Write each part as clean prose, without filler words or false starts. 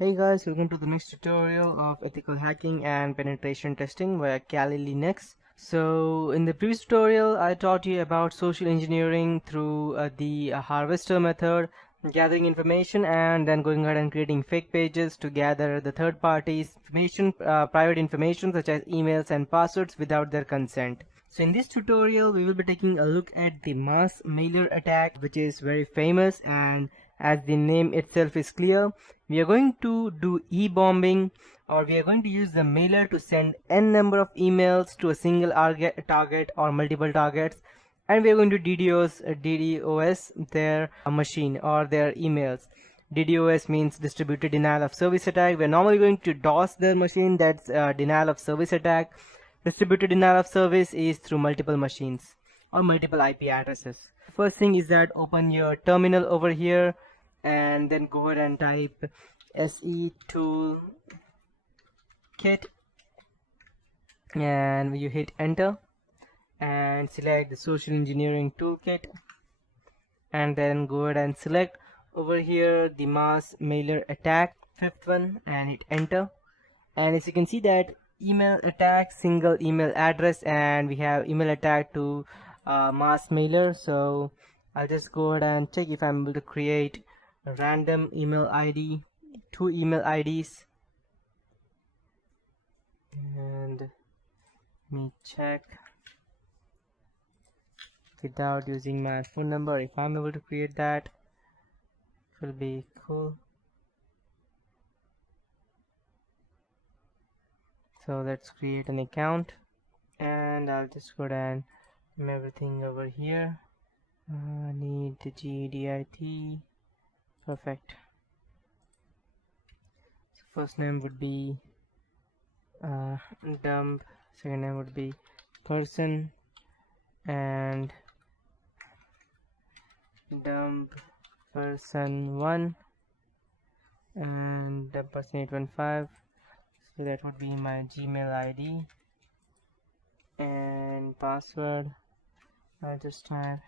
Hey guys, welcome to the next tutorial of ethical hacking and penetration testing via Kali Linux. So in the previous tutorial, I taught you about social engineering through the harvester method, gathering information and then going ahead and creating fake pages to gather the third party's information, private information such as emails and passwords without their consent. So in this tutorial, we will be taking a look at the mass mailer attack, which is very famous, and as the name itself is clear, we are going to do e-bombing, or we are going to use the mailer to send n number of emails to a single target or multiple targets, and we are going to DDoS their machine or their emails. DDoS means distributed denial of service attack. We're normally going to DOS their machine, that's denial of service attack. Distributed denial of service is through multiple machines or multiple IP addresses. First thing is that open your terminal over here and then go ahead and type se tool kit and you hit enter and select the social engineering toolkit and then go ahead and select over here the mass mailer attack, fifth one, and hit enter. And as you can see that email attack, single email address, and we have email attack to mass mailer. So I'll just go ahead and check if I'm able to create a random email ID, two email IDs, and let me check without using my phone number. If I'm able to create that, it will be cool. So let's create an account and I'll just go ahead and everything over here. Need the GDIT. Perfect. So first name would be dump, second name would be person, and dump person 1 and dump person 815. So that would be my Gmail ID and password. I'll just type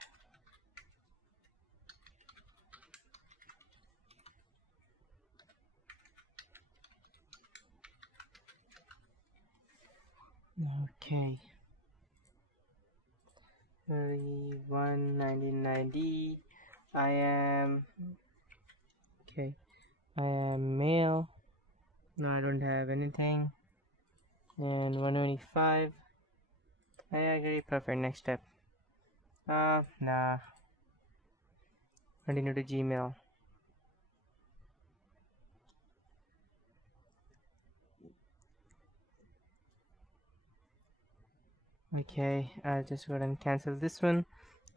okay 31 1990. I am male. No, I don't have anything. And 125. I agree. Perfect. Next step. Nah. Continue to Gmail. Okay, I'll just go ahead and cancel this one.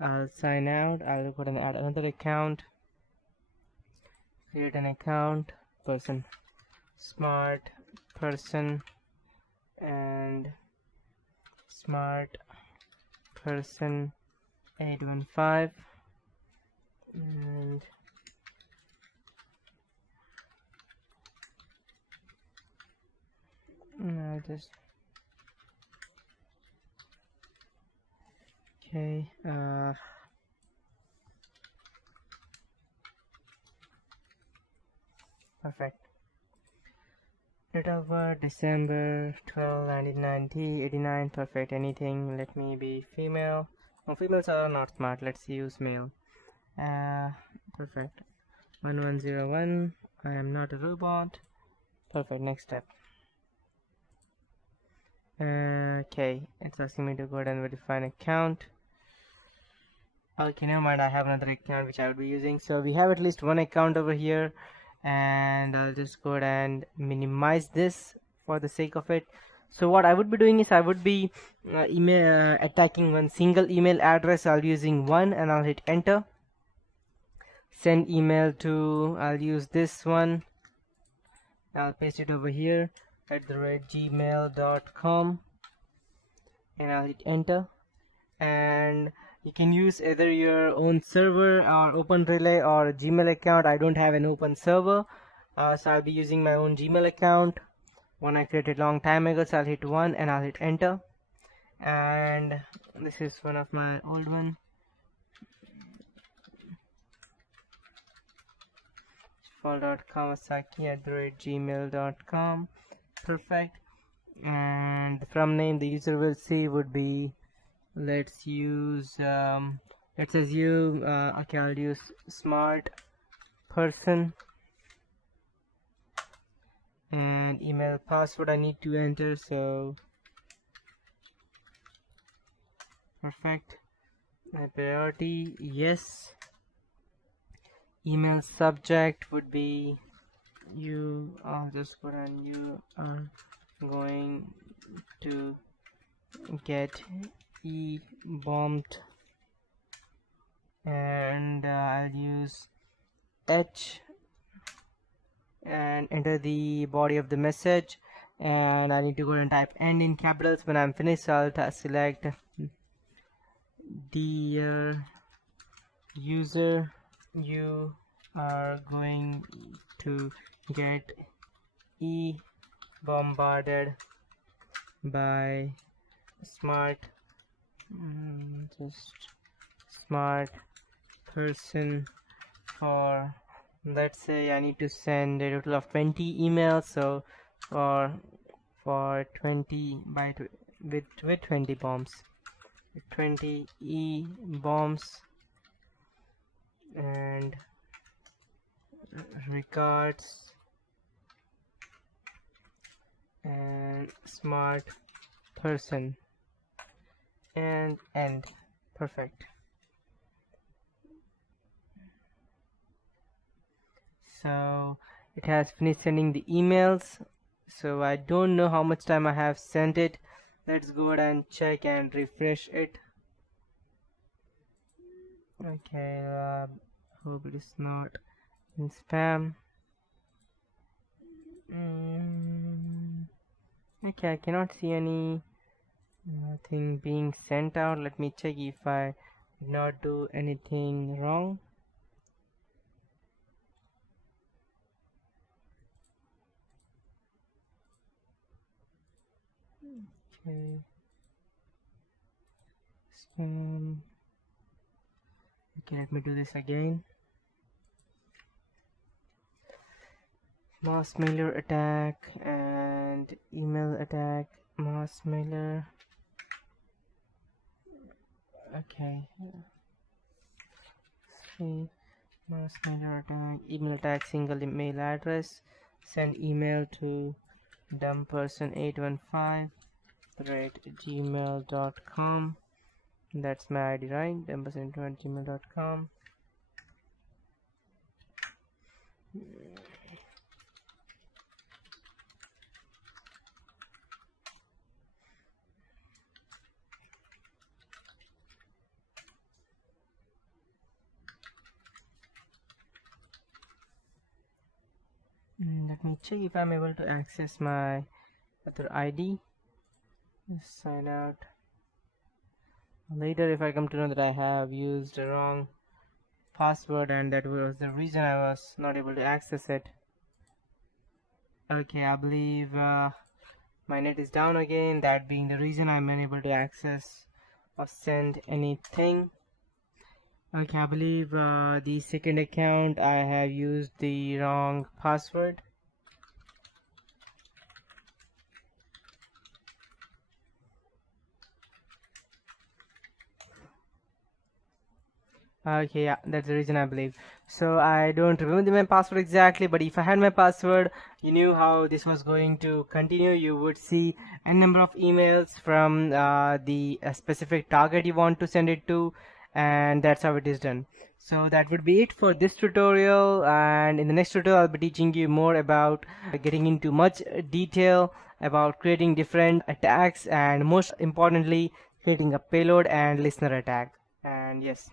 I'll sign out. I'll go ahead and add another account. Create an account. Person. Smart person and smart person 815 and I'll just okay perfect. Date of birth December 12 1990 89. Perfect. Anything, let me be female. No, females are not smart, let's use male. Perfect. 1101. I am not a robot. Perfect. Next step. Okay, it's asking me to go ahead and verify an account. Okay, never mind, I have another account which I will be using. So we have at least one account over here, and I'll just go ahead and minimize this for the sake of it. So what I would be doing is I would be attacking one single email address. I'll be using one and I'll hit enter. Send email to, I'll use this one. I'll paste it over here at @gmail.com and I'll hit enter. And you can use either your own server or OpenRelay or a Gmail account. I don't have an open server, so I'll be using my own Gmail account, one I created long time ago. So I'll hit 1 and I'll hit enter. And this is one of my old one. kawasaki@gmail.com. Perfect. And the from name the user will see would be, let's use let's assume okay, I'll use smart person. And email password I need to enter, so perfect. Priority yes. Email subject would be you. I'll just put on you are going to get bombed. And I'll use H and enter the body of the message, and I need to go and type end in capitals. When I'm finished, I'll select dear user, you are going to get bombarded by smart smart person for, let's say I need to send a total of 20 emails, so for 20 by with 20 bombs, 20 bombs. And regards and smart person and end. Perfect. So it has finished sending the emails, so I don't know how much time I have sent it. Let's go ahead and check and refresh it. Okay, hope it is not in spam. Okay, I cannot see any thing being sent out. Let me check if I did not do anything wrong. Okay, spam. Okay, let me do this again. Mass mailer attack and email attack. Mass mailer. Okay. See, mass mailer attack, email attack, single email address. Send email to dumbperson815@gmail.com. That's my ID, right? dumbperson815@gmail.com. Let me check if I'm able to access my other ID. Sign out. Later if I come to know that I have used the wrong password and that was the reason I was not able to access it. Okay, I believe my net is down again, that being the reason I'm unable to access or send anything. Okay, I believe the second account I have used the wrong password. Okay, yeah, that's the reason I believe. So I don't remember my password exactly, but if I had my password, you knew how this was going to continue. You would see a number of emails from the specific target you want to send it to, and that's how it is done. So that would be it for this tutorial, and in the next tutorial I'll be teaching you more about getting into much detail about creating different attacks, and most importantly creating a payload and listener attack. And yes.